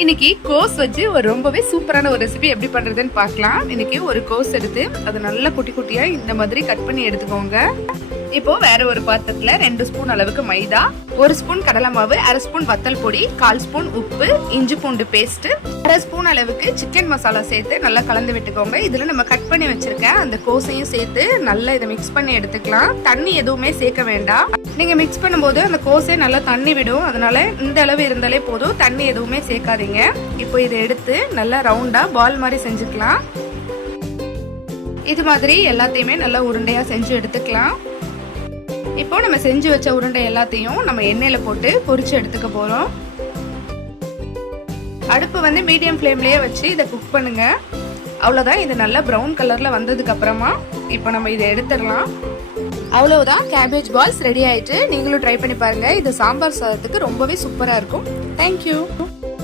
இன்னைக்கு கோஸ் வச்சு ஒரு ரொம்பவே சூப்பரான ஒரு ரெசிபி எப்படி பண்றதுன்னு பார்க்கலாம். இன்னைக்கு ஒரு கோஸ் எடுத்து அதை நல்லா குட்டி குட்டியா இந்த மாதிரி கட் பண்ணி எடுத்துக்கோங்க. இப்போ வேற ஒரு பாத்திரத்துல 2 ஸ்பூன் அளவுக்கு மைதா, 1 ஸ்பூன் கடலை மாவு, 1/2 ஸ்பூன் வத்தல் பொடி, 1/4 ஸ்பூன் உப்பு, இஞ்சி பூண்டு பேஸ்ட், 1/2 ஸ்பூன் அளவுக்கு சிக்கன் மசாலா சேர்த்து நல்லா கலந்து விட்டுக்கோங்க. இதுல நம்ம கட் பண்ணி வச்சிருக்க அந்த கோஸையும் சேர்த்து நல்லா இதை மிக்ஸ் பண்ணி எடுத்துக்கலாம். தண்ணி எதுவுமே சேர்க்க வேண்டாம். நீங்க மிக்ஸ் பண்ணும்போது அந்த கோஸே நல்லா தண்ணி விடும். அதனால இந்த அளவு இருந்தாலே போதும், தண்ணி எதுவுமே சேர்க்காதீங்க. இப்போ இதை எடுத்து நல்லா ரவுண்டா பால் மாதிரி செஞ்சுக்கலாம். இது மாதிரி எல்லாத்தையுமே நல்லா உருண்டையா செஞ்சு எடுத்துக்கலாம். இப்போ நம்ம செஞ்சு வச்ச உருண்டை எல்லாத்தையும் நம்ம எண்ணெயில போட்டு பொரிச்சு எடுத்துக்க போறோம். அடுப்பு வந்து மீடியம் ஃப்ளேம்லயே வச்சு இதை குக் பண்ணுங்க. அவ்வளவுதான். இது நல்லா பிரவுன் கலர்ல வந்ததுக்கு அப்புறமா இப்போ நம்ம இதை எடுத்துடலாம். அவ்வளவுதான், கேபேஜ் பால்ஸ் ரெடி ஆயிட்டு. நீங்களும் ட்ரை பண்ணி பாருங்க. இது சாம்பார் சாதத்துக்கு ரொம்பவே சூப்பரா இருக்கும். தேங்க்யூ.